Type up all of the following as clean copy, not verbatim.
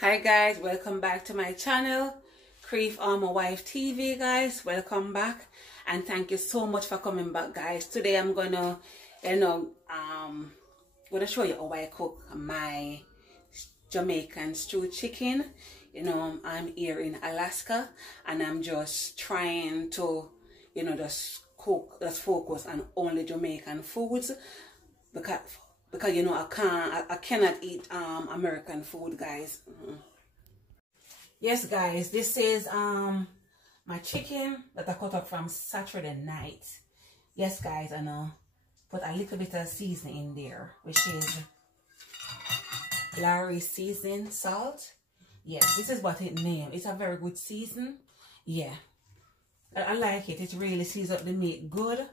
Hi guys, welcome back to my channel, Criefarmywife TV guys. Welcome back and thank you so much for coming back guys. Today I'm gonna show you how I cook my Jamaican stewed chicken. I'm here in Alaska and I'm just trying to just focus on only Jamaican foods because I cannot eat American food guys. Yes guys, this is my chicken that I cut up from Saturday night. Yes guys, and put a little bit of seasoning in there, which is Larry seasoning salt. Yes, this is what it named. It's a very good season. Yeah, I like it. It really seasons up the meat good.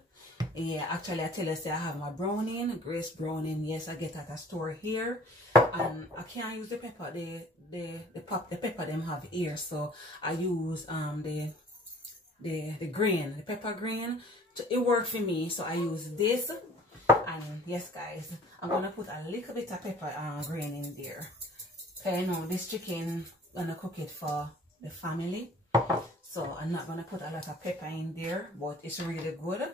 Yeah, actually I tell you, say I have my browning, Grace browning. Yes, I get at a store here, and I can't use the pepper. The pepper them have here, so I use the green, the pepper green. It worked for me, so I use this. And yes guys, I'm gonna put a little bit of pepper green in there. Okay, this chicken, I'm gonna cook it for the family, so I'm not gonna put a lot of pepper in there, but it's really good.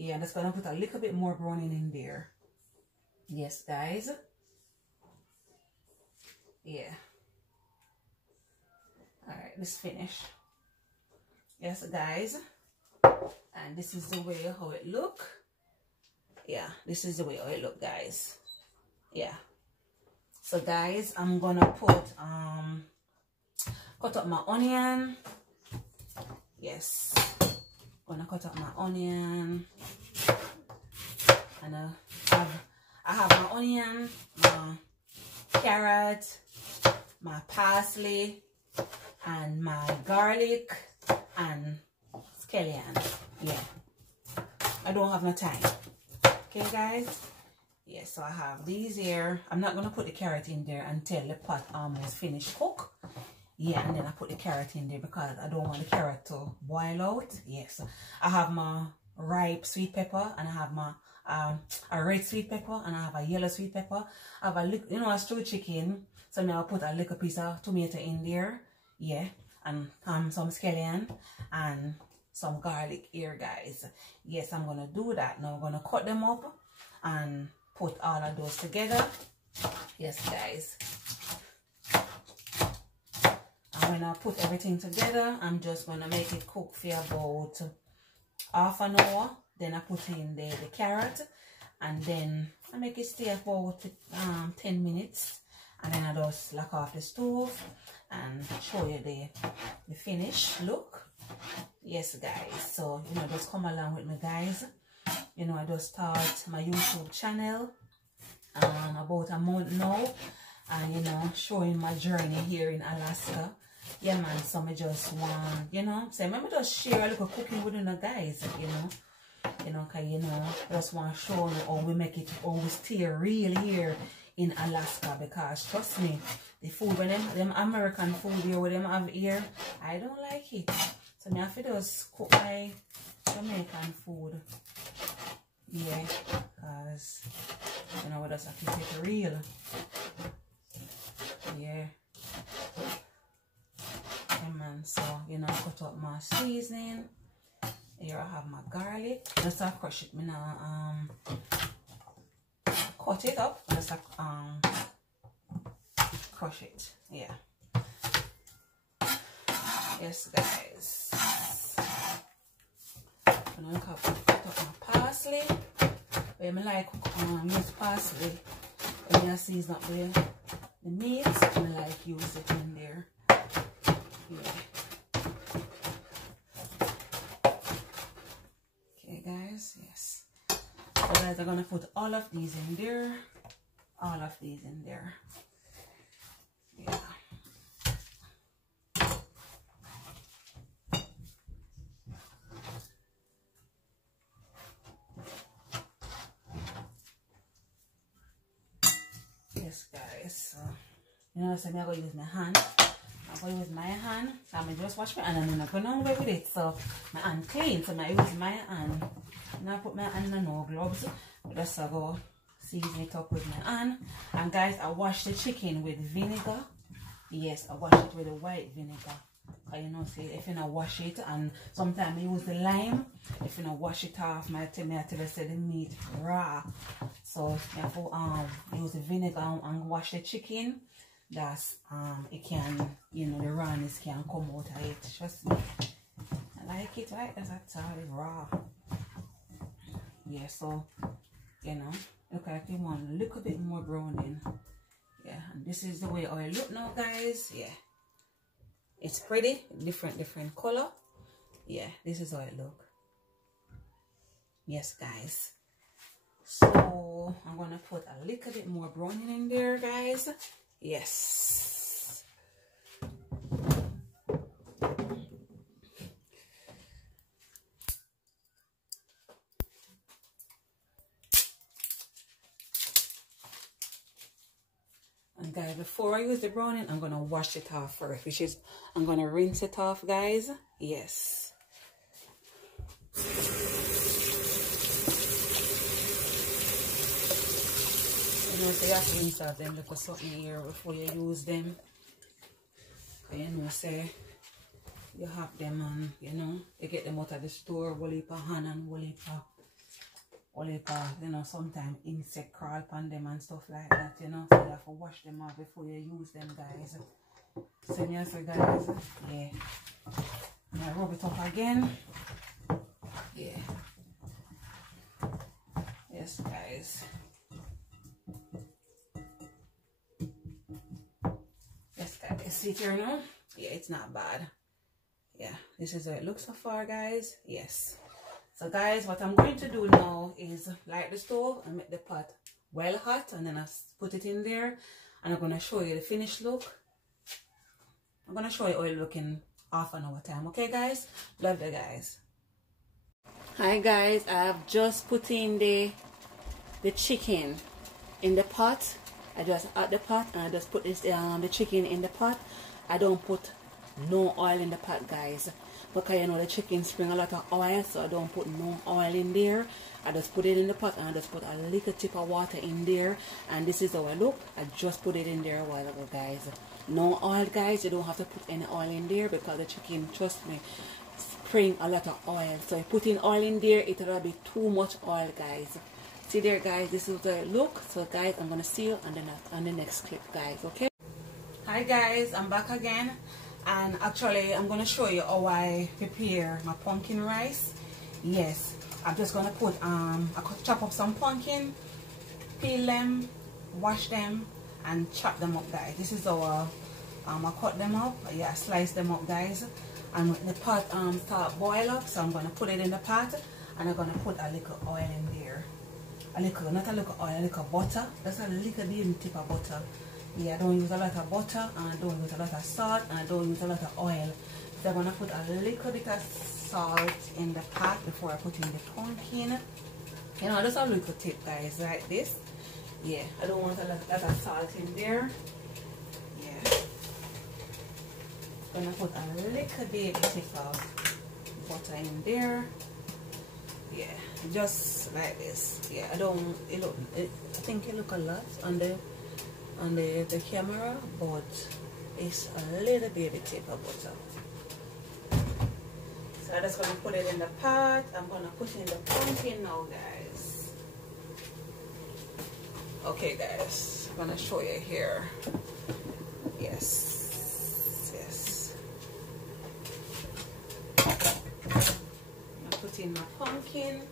Yeah, I'm just gonna put a little bit more browning in there. Yes guys. Yeah. Alright, let's finish. Yes guys. And this is the way how it look. Yeah, this is the way how it look guys. Yeah. So guys, I'm gonna put cut up my onion. Yes. Gonna cut up my onion. And I have my onion, my carrot, my parsley, and my garlic and scallion. Yeah, I don't have no time. Okay guys. Yeah, so I have these here. I'm not gonna put the carrot in there until the pot almost finished cook. Yeah, and then I put the carrot in there because I don't want the carrot to boil out. Yes, I have my ripe sweet pepper, and I have my a red sweet pepper, and I have a yellow sweet pepper. I have a a stewed chicken, so now I put a little piece of tomato in there. Yeah, and some scallion and some garlic here guys. Yes, I'm gonna do that now. I'm gonna cut them up and put all of those together. Yes guys. When I put everything together, I'm just going to make it cook for about half an hour. Then I put in the carrot, and then I make it stay about 10 minutes. And then I just lock off the stove and show you the finished look. Yes guys, so just come along with me guys. I just start my YouTube channel about a month now, and showing my journey here in Alaska. Yeah man, so I just want, say, let me just share a little cooking with you guys, cause just want to show you how we make it, how we stay real here in Alaska, because trust me, the food, when them American food here, what them have here, I don't like it. So I have to just cook my Jamaican food. Yeah, because, we just have to keep it real. Yeah. Man, so cut up my seasoning. Here I have my garlic. Just crush it. Cut it up. Just crush it. Yeah. Yes, guys. I'm gonna cut up my parsley. I like use parsley when I season up the meat. I like use it in there. Yeah. Okay guys, yes. So guys, I'm gonna put all of these in there. All of these in there. Yeah. Yes guys, so so I'm gonna use my hand. I'm going to use my hand. I'm going to just wash my hand and then I'm going to go with it. So my hand clean. So I use my hand. Now I put my hand in no gloves. Just go season it up with my hand. And guys, I wash the chicken with vinegar. Yes, I wash it with the white vinegar. You know, see, if you not wash it, and sometimes I use the lime. If you not wash it off, I tell you say the meat raw. So you have to use the vinegar and wash the chicken. That's it can, you know, the rawness can come out of it. Trust me. I like it right as I tell it raw. Yeah, so you know, look like you want a little bit more browning. Yeah, and this is the way I look now, guys. Yeah. It's pretty, different color. Yeah, this is how it look. Yes, guys. So I'm gonna put a little bit more browning in there, guys. Yes. And guys, before I use the browning, I'm gonna wash it off first, which is I'm gonna rinse it off, guys. Yes. You know, so you have to rinse out them little something here before you use them. You know, say you have them and you know, you get them out of the store, whole heap of hand and whole heap of, you know, sometimes insect crawl upon them and stuff like that, you know. So you have to wash them off before you use them, guys. So yes, guys, yeah. And I rub it up again. Yeah. Yes, guys. Yes, guys. See it here now? Yeah, it's not bad. Yeah, this is how it looks so far, guys. Yes. So guys, what I'm going to do now is light the stove and make the pot well hot, and then I put it in there, and I'm going to show you the finished look. I'm going to show you how it look in half an hour time. Okay, guys? Love you guys. Hi guys, I have just put in the chicken in the pot. I just add the pot and I just put this the chicken in the pot. I don't put no oil in the pot, guys, because you know the chicken spring a lot of oil, so I don't put no oil in there. I just put it in the pot and I just put a little tip of water in there, and this is how I look. I just put it in there a while ago, guys. No oil, guys. You don't have to put any oil in there because the chicken, trust me, spring a lot of oil. So if putting oil in there, it will be too much oil, guys. See there, guys, this is the look. So guys, I'm gonna see you on the next clip, guys. Okay. Hi guys, I'm back again, and actually I'm gonna show you how I prepare my pumpkin rice. Yes, I'm just gonna put I chop up some pumpkin, peel them, wash them, and chop them up, guys. This is how I cut them up. Yeah, slice them up, guys. And when the pot start boil up, so I'm gonna put it in the pot, and I'm gonna put a little oil in there. A little, not a little oil, a little butter. That's a little bit tip of butter. Yeah, I don't use a lot of butter, and I don't use a lot of salt, and I don't use a lot of oil. So I'm gonna put a little bit of salt in the pot before I put in the pumpkin. You know, just a little tip, guys, like this. Yeah, I don't want a lot of salt in there. Yeah. Gonna put a little bit tip of butter in there. Yeah, just like this. Yeah, I don't. I think it look a lot on the camera, but it's a little baby tip of butter. So I'm just gonna put it in the pot. I'm gonna put in the pumpkin now, guys. Okay, guys, I'm gonna show you here. Yes, yes. In my pumpkin,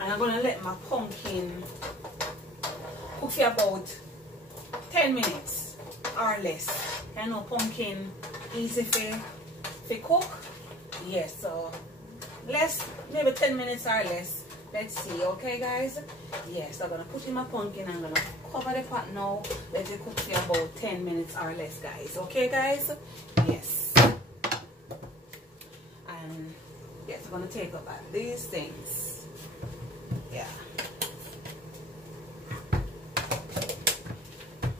and I'm gonna let my pumpkin cook for about 10 minutes or less. You know, pumpkin easy for cook. Yes, so less, maybe 10 minutes or less. Let's see. Okay, guys. Yes, I'm gonna put in my pumpkin. I'm gonna cover the pot now. Let it cook for about 10 minutes or less, guys. Okay, guys. Yes. And yes, I'm gonna take up these things. Yeah.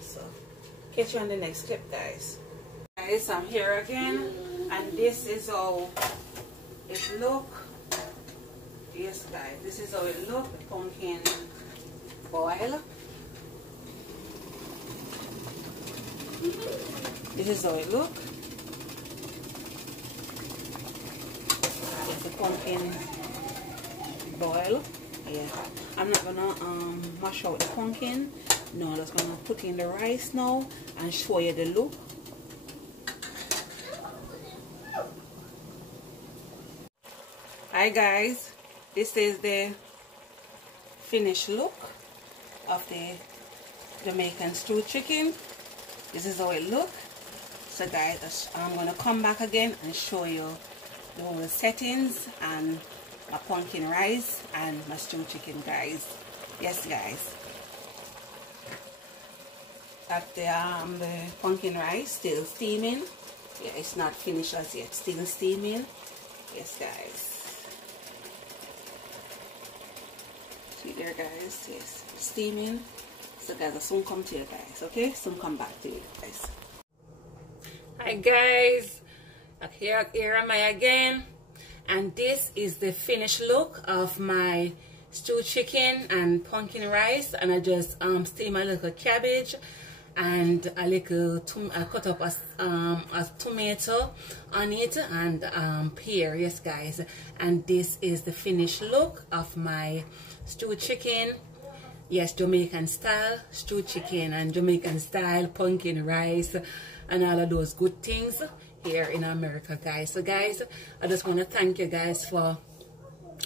So catch you on the next clip, guys. Guys, I'm here again, and this is how it look. Yes, guys, this is how it look. The pumpkin boil. This is how it look. Let the pumpkin boil. Yeah, I'm not gonna mash out the pumpkin. No, I'm just gonna put in the rice now and show you the look. Hi guys, this is the finished look of the Jamaican stewed chicken. This is how it look. So guys, I'm gonna come back again and show you the whole settings and my pumpkin rice and my stewed chicken, guys. Yes guys, at the pumpkin rice still steaming. Yeah, it's not finished as yet, still steaming. Yes guys, see there guys, yes, steaming. So guys, I'll soon come to you guys, okay? Soon come back to you guys. Hi guys, here am I again, and this is the finished look of my stewed chicken and pumpkin rice. And I just steam a little cabbage and a little I cut up a tomato on it and pear. Yes guys, and this is the finished look of my stewed chicken. Yes, Jamaican style stewed chicken and Jamaican style pumpkin rice and all of those good things here in America, guys. So guys, I just want to thank you guys for,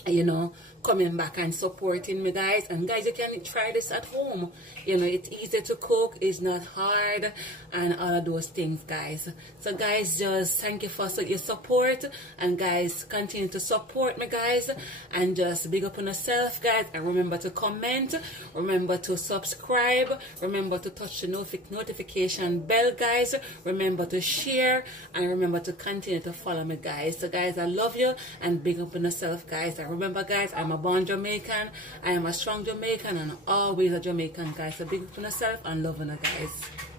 you know, coming back and supporting me, guys. And guys, you can try this at home. You know, it's easy to cook, it's not hard, and all of those things, guys. So guys, just thank you for your support, and guys, continue to support me, guys, and just big up on yourself, guys. And remember to comment, remember to subscribe, remember to touch the notification bell, guys. Remember to share, and remember to continue to follow me, guys. So guys, I love you, and big up on yourself, guys. And remember guys, I'm a born Jamaican, I am a strong Jamaican, and always a Jamaican, guys. So big up on yourself and love you, guys.